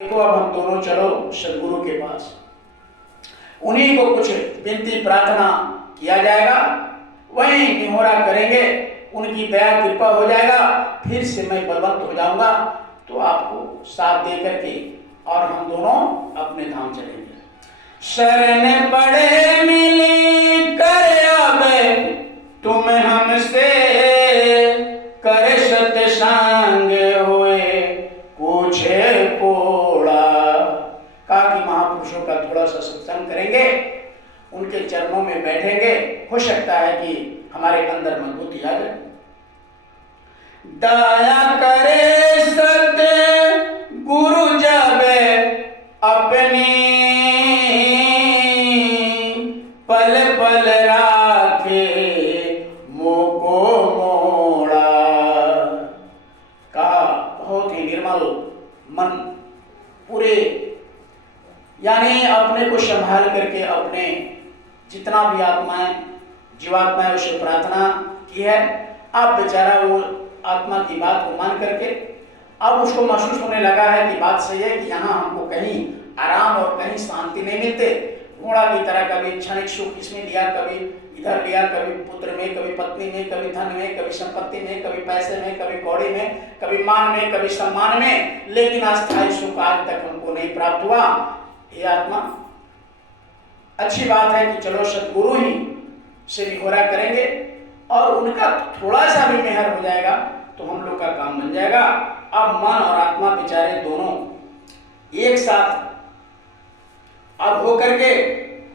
देखो अब हम दोनों चलो सदगुरु के पास, उन्हीं को कुछ विनती प्रार्थना किया जाएगा, वहीं निहोरा करेंगे, उनकी दया कृपा हो जाएगा, फिर से मैं बलवंत हो जाऊंगा तो आपको साथ दे करके और हम दोनों अपने धाम चलेंगे। शरण पड़े मिली कर अब तुम हमसे, कर सतसंग हुए पूछे कोड़ा। कहा कि महापुरुषों का थोड़ा सा सत्संग करेंगे, उनके चरणों में बैठेंगे, हो सकता है कि हमारे अंदर मजबूती आ जाए। दया करे सत गुरु जब अपनी, पल पल राखे मोको मोड़ा। कहा बहुत ही निर्मल मन पूरे, यानी अपने को संभाल करके अपने जितना भी आत्माएं जीवात्माएं उसे प्रार्थना की है। अब बेचारा वो आत्मा की बात को मान करके अब उसको महसूस होने लगा है कि बात सही है कि यहाँ हमको कहीं आराम और कहीं शांति नहीं मिलते। घोड़ा की तरह कभी क्षणिक सुख इसमें लिया, कभी इधर लिया, कभी पुत्र में, कभी पत्नी में, कभी धन में, कभी संपत्ति में, कभी पैसे में, कभी कौड़ी में, कभी मान में, कभी सम्मान में, लेकिन अस्थायी सुख आज तक हमको नहीं प्राप्त हुआ। ये आत्मा अच्छी बात है कि चलो सदगुरु ही से निहोरा करेंगे और उनका थोड़ा सा भी मेहर हो जाएगा तो हम लोग का काम बन जाएगा। अब मन और आत्मा बेचारे दोनों एक साथ अब हो करके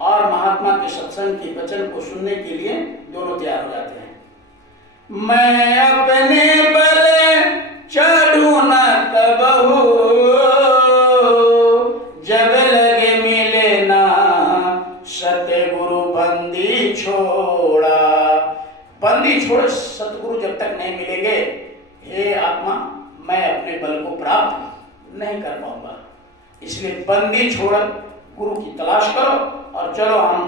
और महात्मा के सत्संग के वचन को सुनने के लिए दोनों तैयार हो जाते हैं। मैं अपने बल चढ़ू न तबहु, जब लगे मिले ना सतगुरु बंदी छोड़ा। बंदी छोड़ सतगुरु जब तक नहीं मिलेंगे, हे आत्मा मैं अपने बल को प्राप्त नहीं कर पाऊंगा। इसलिए बंदी छोड़ गुरु की तलाश करो और चलो हम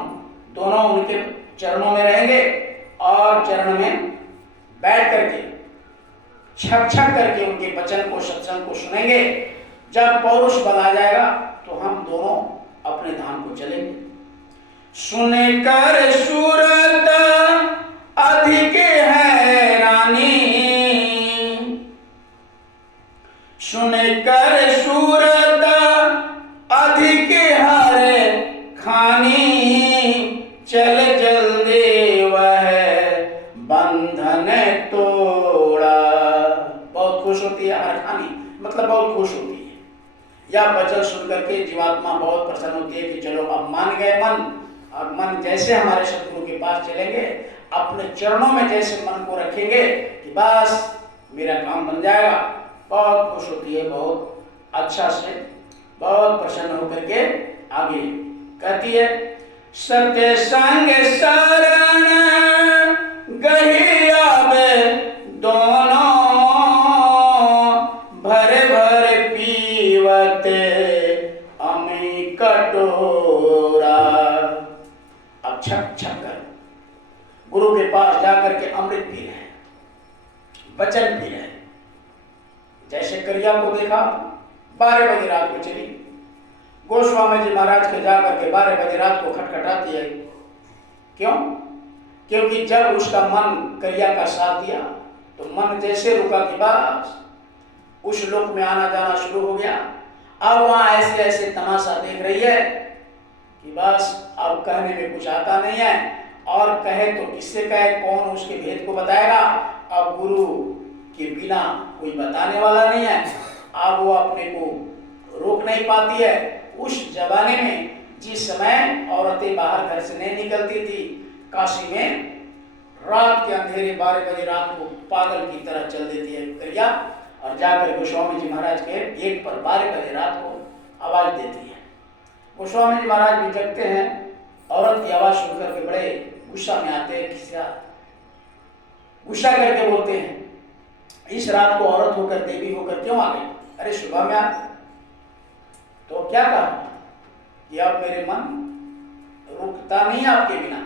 दोनों उनके चरणों में रहेंगे और चरण में बैठ करके छक छक करके उनके वचन को सत्संग को सुनेंगे। जब पौरुष बल आ जाएगा तो हम दोनों अपने धाम को चलेंगे। सुनकर सूरत अधिक है रानी, सुनकर सूरत अधिक हर खानी, चल जल्दी वह बंधन तोड़ा। बहुत खुश होती है हर खानी, मतलब बहुत खुश होती है। यह वचन सुन करके जीवात्मा बहुत प्रसन्न होती है कि चलो अब मान गए मन, और मन जैसे हमारे सतगुरु के पास चलेंगे, अपने चरणों में जैसे मन को रखेंगे कि बस मेरा काम बन जाएगा। बहुत खुश होती है, बहुत अच्छा से, बहुत प्रसन्न होकर के आगे कहती है। सत्य संग शरण गही अब दोनों, भर भर पीवत अमी कटोरा। अब छक छक कर गुरु के पास जाकर के अमृत पी रहे, वचन पी रहे। जैसे करिया को देखा 12 बजे रात को चली, गोस्वामी जी महाराज के जाकर के 12 बजे रात को खटखटाती है। क्यों? क्योंकि जब उसका मन करिया का साथ दिया तो मन जैसे रुका कि बस उस लोक में आना जाना शुरू हो गया। अब वहां ऐसे ऐसे तमाशा देख रही है कि बस अब कहने में कुछ आता नहीं है, और कहे तो किससे कहे, कौन उसके भेद को बताएगा। अब गुरु के बिना कोई बताने वाला नहीं है। अब वो अपने को रोक नहीं पाती है। उस जमाने में जिस समय औरतें बाहर घर से नहीं निकलती थी, काशी में रात के अंधेरे 12 बजे रात को पागल की तरह चल देती है करिया, और जाकर गोस्वामी जी महाराज के गेट पर 12 बजे रात को आवाज देती है। गोस्वामी जी महाराज भी जगते हैं, औरत की आवाज सुनकर के बड़े गुस्सा में आते हैं, खिसिया गुस्सा करके बोलते हैं, इस रात को औरत होकर देवी होकर क्यों आ गई? अरे सुबह में आ। तो क्या कहा कि अब मेरे मन रुकता नहीं आपके बिना।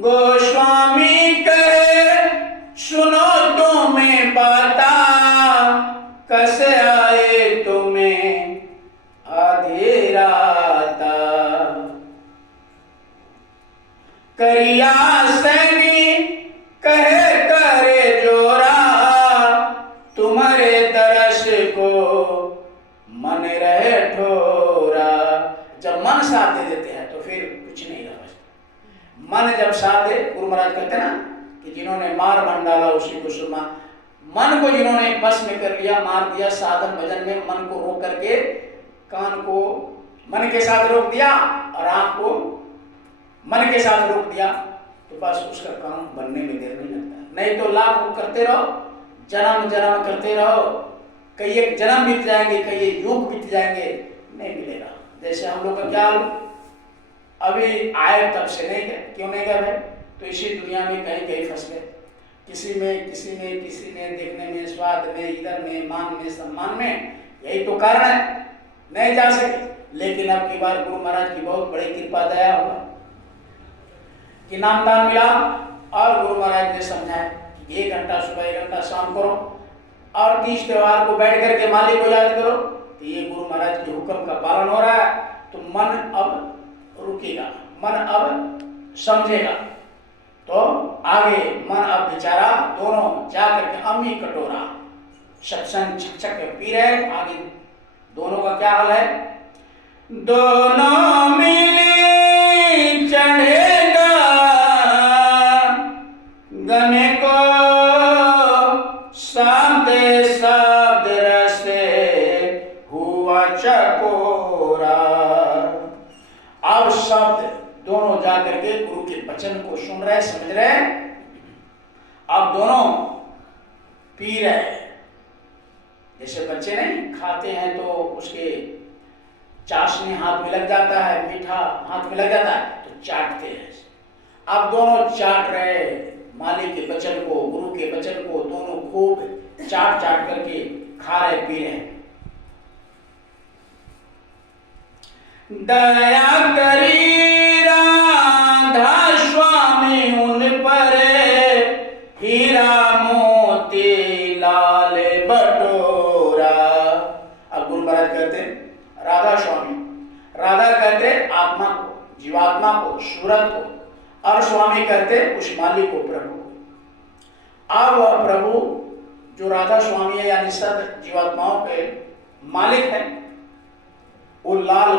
गोस्वामी कहे सुनो तुम्हें बता, कैसे आए तुम मन रहे ठोरा। जब मन साथ दे देते हैं तो फिर कुछ नहीं रहा। मन जब साथ दे, गुरु महाराज कहते ना कि जिन्होंने मार मन डाला उसी को सुरमा। मन को जिन्होंने बस में कर लिया, मार दिया साधन भजन में, मन को रोक करके कान को मन के साथ रोक दिया और आंख को मन के साथ रोक दिया, तो बस उसका काम बनने में देर नहीं लगता। नहीं तो लाभ करते रहो, जन्म जन्म करते रहो, कई एक जन्म बीत जाएंगे, कई एक युग बीत जाएंगे, नहीं मिलेगा। जैसे हम लोग का क्या अभी आए तब से नहीं गए, क्यों नहीं गए भाई? तो इसी दुनिया में कहीं कहीं फंस गए, किसी में देखने में, स्वाद में, इधर में, मान में, सम्मान में, यही तो कारण है, नहीं जा सके। लेकिन अब की बार गुरु महाराज की बहुत बड़ी कृपा दया हुआ कि नामदान मिला और गुरु महाराज ने समझाया कि 1 घंटा सुबह 1 घंटा शाम करो और 30 त्योहार को बैठ करके मालिक को याद करो। तो ये गुरु महाराज के हुक्म का पालन हो रहा है, तो मन अब रुकेगा, मन अब समझेगा। तो आगे मन अब बेचारा दोनों जाकर के अम्मी कटोरा सत्संग शिक्षक पी रहे, आगे दोनों का क्या हाल है? दोनों मिली चढ़ेगा गने को सामते शब्द रसे हुआ चकोरा। अब शब्द दोनों जाकर के गुरु के वचन को सुन रहे, समझ रहे, अब दोनों पी रहे। जैसे बच्चे नहीं खाते हैं तो उसके चाशनी हाथ में लग जाता है, मीठा हाथ में लग जाता है तो चाटते हैं। अब दोनों चाट रहे मालिक के वचन को, गुरु के वचन को, दोनों खूब चाट चाट करके खा रहे, पी रहे। दया करी राधा स्वामी उन पर, हीरा मोती लाल बटोरा। अब गुरु महाराज कहते राधा स्वामी, राधा कहते आत्मा को, जीवात्मा को, सूरत को, और स्वामी कहते उस मालिक को, प्रभु को। अब वह प्रभु जो राधा स्वामी है यानी सब जीवात्माओं के मालिक है, वो लाल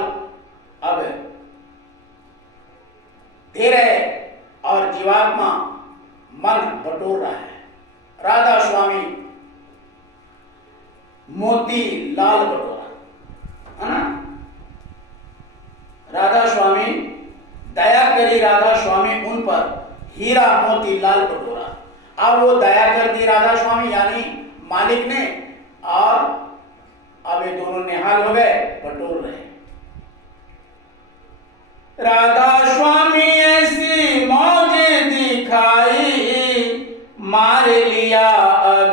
अब दे रहे और जीवात्मा मन बटोर रहा है। राधा स्वामी मोती लाल बटोरा, है ना? राधा स्वामी दया करी, राधा स्वामी उन पर, हीरा मोती लाल बटोरा। अब वो दया कर दी राधा स्वामी यानी मालिक ने, और अब ये दोनों निहाल हो गए, बटोर रहे। राधा स्वामी ऐसी मौज दिखाई, मार लिया अब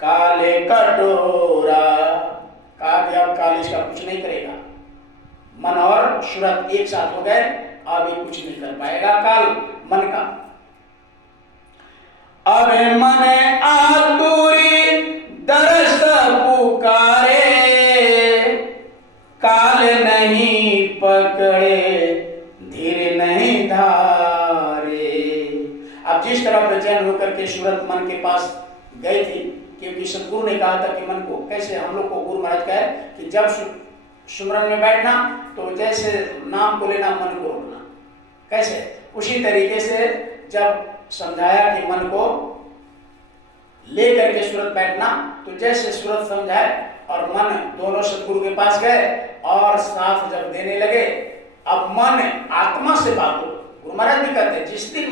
काले कटोरा। कहा कि अब काल इसका कुछ नहीं करेगा, मन और सूरत एक साथ हो गए, अब ये कुछ नहीं कर पाएगा काल मन का। अब मन आतुरी दरस पुकारे, काल नहीं पकड़े धीरे नहीं धारे। अब जिस तरह बेचैन होकर के सूरत मन के पास गई थी, क्योंकि सदगुरु ने कहा था कि मन को कैसे, हम लोग को गुरु महाराज कहे कि जब सुमरन में बैठना तो जैसे नाम को लेना, मन को रोकना, कैसे उसी तरीके से जब समझाया कि मन को ले करके सूरत बैठना, तो जैसे सूरत समझाए और मन दोनों सदगुरु के पास गए और साथ जब देने लगे, अब मन आत्मा से बात हो। गुरु महाराज भी कहते हैं जिस दिन